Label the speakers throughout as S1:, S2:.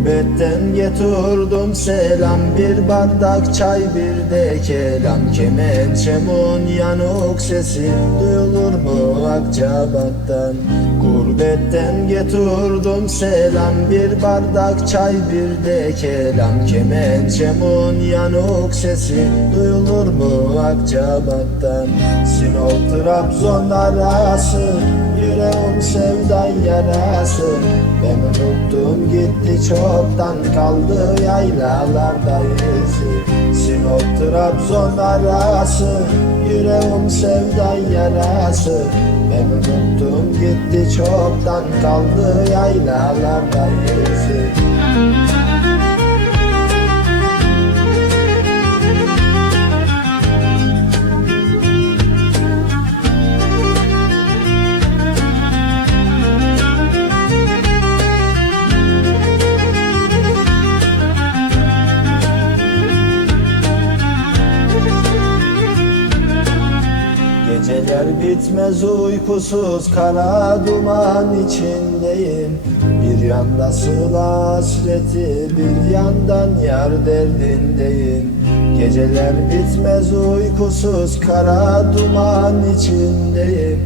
S1: Gurbetten getirdim selam Bir bardak çay bir de kelam. Kemençemun yanık sesi Duyulur mu Akçabat'tan? Gurbetten getirdim selam Bir bardak çay bir de kelam. Kemençemun yanık sesi Duyulur mu Akçabat'tan? Sinop Trabzon arası Yüreğim sevdan yarası. Ben unuttum gitti çoktan kaldı yaylalarda izi Sinop Trabzon arası Yüreğim sevdan yarası. Ben unuttum gitti çoktan kaldı yaylalarda izi Geceler bitmez uykusuz kara duman içindeyim. Bir yanda sıla hasreti bir yandan yar derdindeyim. Geceler bitmez uykusuz kara duman içindeyim.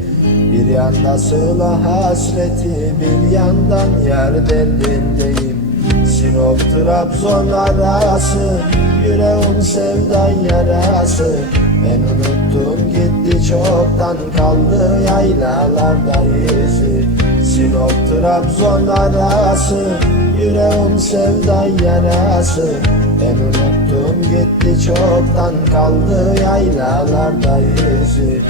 S1: Bir yanda sıla hasreti bir yandan yar derdindeyim. Sinop Trabzon arası Yüreğim sevdan yarası Ben unuttum gitti çoktan kaldı yaylalarda izi Sinop Trabzon arası Yüreğim sevdan yarası. Ben unuttum gitti çoktan kaldı yaylalarda izi